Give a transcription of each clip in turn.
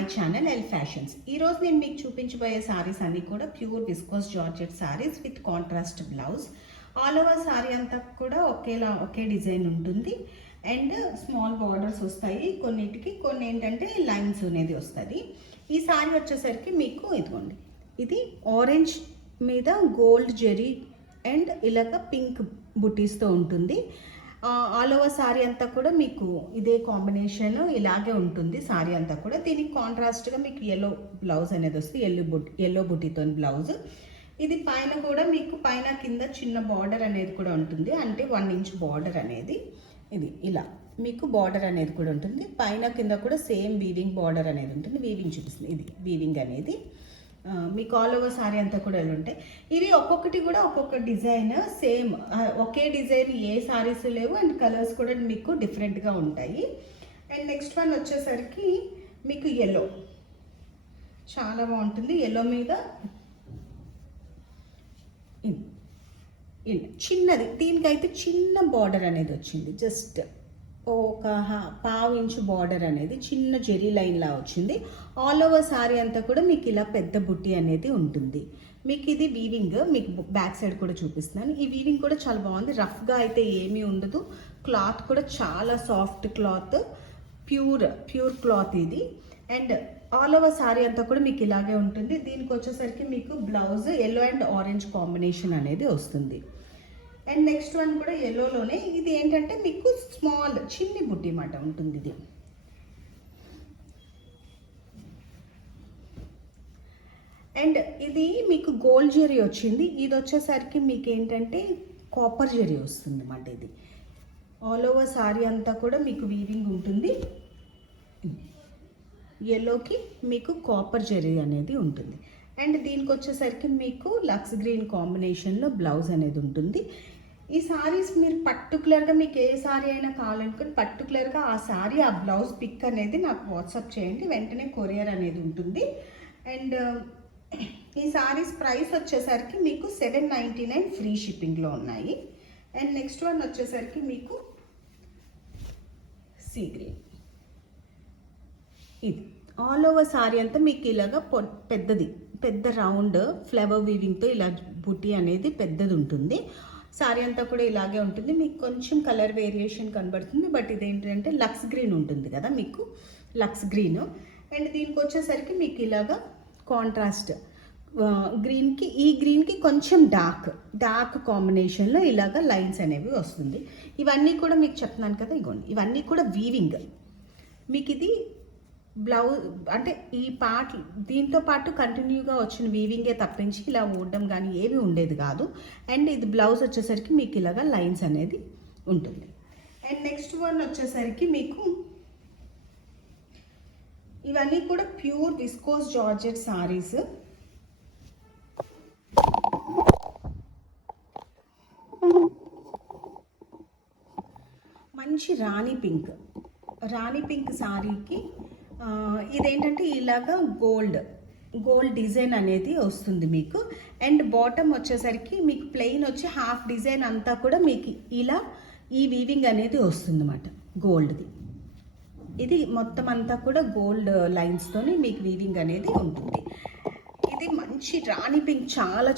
My channel L fashions. ఈరోజు నేను మీకు చూపించబోయే సారీస్ అన్నీ కూడా pure viscose georgette saris with contrast blouse. All over sorry అంతా కూడా ఒకే డిజైన్ ఉంటుంది అండ్ స్మాల్ బార్డర్స్ వస్తాయి. కొన్నిటికి కొన్ని ఏంటంటే లైన్స్ అనేది వస్తుంది. ఈ సారీ వచ్చేసరికి మీకు ఇదిగోండి, ఇది ఆరెంజ్ మీద గోల్డ్ జెరీ అండ్ ఇలాగ పింక్ బుటీస్తో ఉంటుంది. ఆల్ ఓవర్ సారీ అంతా కూడా మీకు ఇదే కాంబినేషన్ ఇలాగే ఉంటుంది సారీ అంతా కూడా. దీనికి కాంట్రాస్ట్గా మీకు ఎల్లో బ్లౌజ్ అనేది వస్తుంది, ఎల్లో బుటీతో బ్లౌజ్. ఇది పైన కూడా మీకు పైన కింద చిన్న బార్డర్ అనేది కూడా ఉంటుంది, అంటే 1 ఇంచ్ బార్డర్ అనేది ఇది ఇలా మీకు బార్డర్ అనేది కూడా ఉంటుంది. పైన కింద కూడా సేమ్ వీవింగ్ బార్డర్ అనేది ఉంటుంది. వీవింగ్ చూపిస్తుంది, ఇది వీవింగ్ అనేది మీకు ఆల్ ఓవర్ సారీ అంతా కూడా ఎలా ఉంటాయి. ఇవి ఒక్కొక్కటి కూడా ఒక్కొక్క డిజైన్, సేమ్ ఒకే డిజైన్ ఏ సారీస్ లేవు అండ్ కలర్స్ కూడా మీకు డిఫరెంట్గా ఉంటాయి. అండ్ నెక్స్ట్ వన్ వచ్చేసరికి మీకు ఎల్లో చాలా బాగుంటుంది. ఎల్లో మీద చిన్నది, దీనికైతే చిన్న బార్డర్ అనేది వచ్చింది, జస్ట్ ఒక 1/2 ఇంచు బార్డర్ అనేది చిన్న జెరీ లైన్లా వచ్చింది. ఆల్ ఓవర్ సారీ అంతా కూడా మీకు ఇలా పెద్ద బుట్టి అనేది ఉంటుంది. మీకు ఇది వీవింగ్, మీకు బ్యాక్ సైడ్ కూడా చూపిస్తున్నాను. ఈ వీవింగ్ కూడా చాలా బాగుంది, రఫ్గా అయితే ఏమీ ఉండదు. క్లాత్ కూడా చాలా సాఫ్ట్ క్లాత్, ప్యూర్ క్లాత్ ఇది. అండ్ ఆల్ ఓవర్ సారీ అంతా కూడా మీకు ఇలాగే ఉంటుంది. దీనికి వచ్చేసరికి మీకు blouse yellow and orange combination అనేది వస్తుంది. అండ్ నెక్స్ట్ వన్ కూడా ఎల్లోలోనే, ఇది ఏంటంటే మీకు స్మాల్ చిన్ని బుట్టి మాట ఉంటుంది ఇది. అండ్ ఇది మీకు గోల్డ్ జెరీ వచ్చింది. ఇది వచ్చేసరికి మీకు ఏంటంటే కాపర్ జెరీ వస్తుంది అన్నమాట. ఇది ఆల్ ఓవర్ సారీ అంతా కూడా మీకు వీవింగ్ ఉంటుంది. ఎల్లోకి మీకు కాపర్ జెరీ అనేది ఉంటుంది. అండ్ దీనికి వచ్చేసరికి మీకు లక్స్ గ్రీన్ కాంబినేషన్లో బ్లౌజ్ అనేది ఉంటుంది. ఈ సారీస్ మీరు పర్టికులర్గా మీకు ఏ సారీ అయినా కావాలనుకుని పర్టికులర్గా ఆ సారీ ఆ బ్లౌజ్ పిక్ అనేది నాకు వాట్సాప్ చేయండి, వెంటనే కొరియర్ అనేది ఉంటుంది. అండ్ ఈ సారీస్ ప్రైస్ వచ్చేసరికి మీకు 799 ఫ్రీ షిప్పింగ్లో ఉన్నాయి. అండ్ నెక్స్ట్ వన్ వచ్చేసరికి మీకు సీ గ్రీన్, ఇది ఆల్ ఓవర్ సారీ అంతా మీకు ఇలాగా పెద్ద రౌండ్ ఫ్లవర్ వీవింగ్తో ఇలా బుట్టి అనేది పెద్దది ఉంటుంది. సారీ అంతా కూడా ఇలాగే ఉంటుంది. మీకు కొంచెం కలర్ వేరియేషన్ కనబడుతుంది, బట్ ఇదేంటంటే లక్స్ గ్రీన్ ఉంటుంది కదా మీకు, లక్స్ గ్రీన్. అండ్ దీనికి వచ్చేసరికి మీకు ఇలాగా కాంట్రాస్ట్ గ్రీన్కి, ఈ గ్రీన్కి కొంచెం డార్క్ కాంబినేషన్లో ఇలాగ లైన్స్ అనేవి వస్తుంది. ఇవన్నీ కూడా మీకు చెప్తున్నాను కదా, ఇగోండి ఇవన్నీ కూడా వీవింగ్. మీకు ఇది బ్లౌజ్ అంటే ఈ పార్ట్ దీంతో పాటు కంటిన్యూగా వచ్చిన వీవింగే తప్పించి ఇలా ఊడడం కానీ ఏవి ఉండేది కాదు. అండ్ ఇది బ్లౌజ్ వచ్చేసరికి మీకు ఇలాగా లైన్స్ అనేది ఉంటుంది. అండ్ నెక్స్ట్ వన్ వచ్చేసరికి మీకు ఇవన్నీ కూడా ప్యూర్ విస్కోస్ జార్జెట్ సారీస్. మంచి రాణి పింక్ సారీకి ఇదేంటంటే ఇలాగా గోల్డ్ డిజైన్ అనేది వస్తుంది మీకు. అండ్ బాటమ్ వచ్చేసరికి మీకు ప్లెయిన్ వచ్చి హాఫ్ డిజైన్ అంతా కూడా మీకు ఇలా ఈ వీవింగ్ అనేది వస్తుంది అన్నమాట, గోల్డ్ది. ఇది మొత్తం అంతా కూడా గోల్డ్ లైన్స్తోని మీకు వీవింగ్ అనేది ఉంటుంది. ఇది మంచి రాణి పింక్,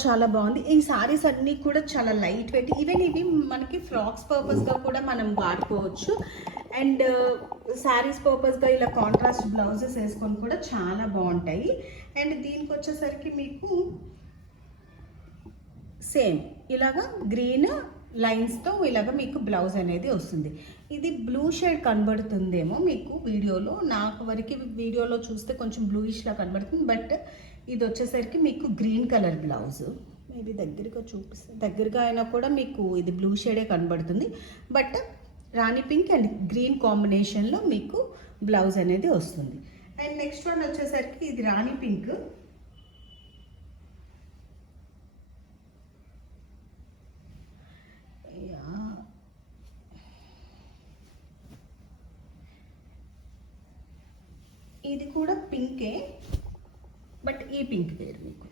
చాలా బాగుంది. ఈ సారీస్ అన్నీ కూడా చాలా లైట్ వెయిట్. ఈవెన్ ఇవి మనకి ఫ్రాక్స్ పర్పస్గా కూడా మనం వాడుకోవచ్చు. అండ్ శారీస్ పర్పస్గా ఇలా కాంట్రాస్ట్ బ్లౌజెస్ వేసుకొని కూడా చాలా బాగుంటాయి. అండ్ దీనికి వచ్చేసరికి మీకు సేమ్ ఇలాగా గ్రీన్ లైన్స్తో ఇలాగ మీకు బ్లౌజ్ అనేది వస్తుంది. ఇది బ్లూ షేడ్ కనబడుతుందేమో మీకు వీడియోలో, నాకు వరకు వీడియోలో చూస్తే కొంచెం బ్లూయిష్లా కనబడుతుంది, బట్ ఇది వచ్చేసరికి మీకు గ్రీన్ కలర్ బ్లౌజ్. మేబీ దగ్గరగా అయినా కూడా మీకు ఇది బ్లూ షేడే కనబడుతుంది, but Rani pink and green కాంబినేషన్లో మీకు బ్లౌజ్ అనేది వస్తుంది. అండ్ నెక్స్ట్ వన్ వచ్చేసరికి ఇది రాణి పింక్, ఇది కూడా పింకే, బట్ ఈ పింక్ వేరు, మీకు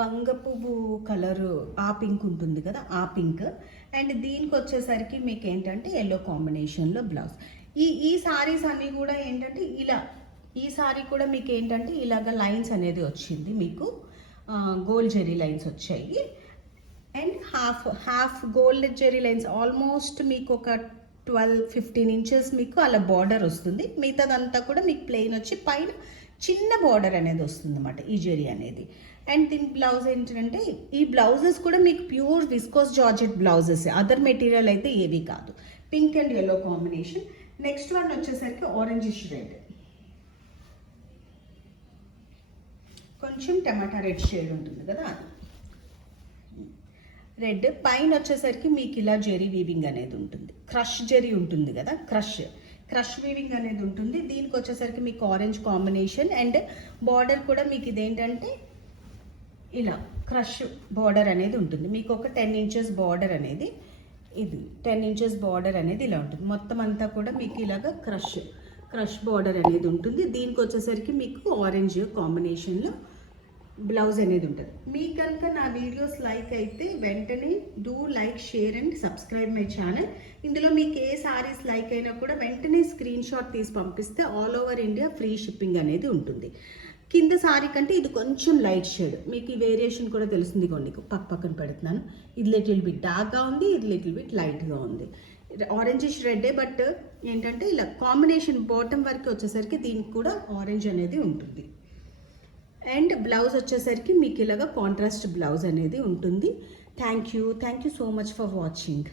వంగ పువ్వు కలరు ఆ పింక్ ఉంటుంది కదా, ఆ పింక్. అండ్ దీనికి వచ్చేసరికి మీకు ఏంటంటే ఎల్లో కాంబినేషన్లో బ్లౌజ్. ఈ సారీస్ అన్నీ కూడా ఏంటంటే ఇలా, ఈ సారీ కూడా మీకు ఏంటంటే ఇలాగ లైన్స్ అనేది వచ్చింది, మీకు గోల్డ్ జెరీ లైన్స్ వచ్చాయి. అండ్ హాఫ్ గోల్డ్ జెరీ లైన్స్, ఆల్మోస్ట్ మీకు ఒక 12-15 ఇంచెస్ మీకు అలా బార్డర్ వస్తుంది. మిగతాదంతా కూడా మీకు ప్లెయిన్ వచ్చి పైన చిన్న బార్డర్ అనేది వస్తుంది అన్నమాట ఈ జెరీ అనేది. అండ్ దీని బ్లౌజ్ ఏంటంటే ఈ బ్లౌజెస్ కూడా మీకు pure viscose georgette blouses, other material అయితే ఏవి కాదు. Pink and yellow combination. Next one వచ్చేసరికి ఆరెంజిష్ రెడ్, కొంచెం టమాటా రెడ్ షేడ్ ఉంటుంది కదా అది రెడ్. పైన వచ్చేసరికి మీకు ఇలా జెరీ వీవింగ్ అనేది ఉంటుంది, క్రష్ జెరీ ఉంటుంది కదా, క్రష్ వీవింగ్ అనేది ఉంటుంది. దీనికి వచ్చేసరికి మీకు ఆరెంజ్ కాంబినేషన్ అండ్ బార్డర్ కూడా మీకు ఇదేంటంటే ఇలా క్రష్ బార్డర్ అనేది ఉంటుంది. మీకు ఒక 10 ఇంచెస్ బార్డర్ అనేది, ఇది 10 ఇంచెస్ బార్డర్ అనేది ఇలా ఉంటుంది. మొత్తం అంతా కూడా మీకు ఇలాగ క్రష్ బార్డర్ అనేది ఉంటుంది. దీనికి వచ్చేసరికి మీకు ఆరెంజ్ కాంబినేషన్లో బ్లౌజ్ అనేది ఉంటుంది. మీకు కనుక నా వీడియోస్ లైక్ అయితే వెంటనే do like, share and subscribe my channel. ఇందులో మీకు ఏ సారీస్ లైక్ అయినా కూడా వెంటనే స్క్రీన్ షాట్ తీసి పంపిస్తే all over India free shipping అనేది ఉంటుంది. కింద సారీ కంటే ఇది కొంచెం లైట్ షేడ్, మీకు ఈ వేరియేషన్ కూడా తెలుస్తుంది. కొన్ని పక్కన పెడుతున్నాను, ఇది లిటిల్ బిట్ డార్క్గా ఉంది, ఇది లిటిల్ బిట్ లైట్గా ఉంది. ఆరెంజిష్ రెడ్డే, బట్ ఏంటంటే ఇలా కాంబినేషన్ బాటమ్ వరకు వచ్చేసరికి దీనికి కూడా ఆరెంజ్ అనేది ఉంటుంది. అండ్ బ్లౌజ్ వచ్చేసరికి మీకు ఇలాగా కాంట్రాస్ట్ బ్లౌజ్ అనేది ఉంటుంది. Thank you so much for watching.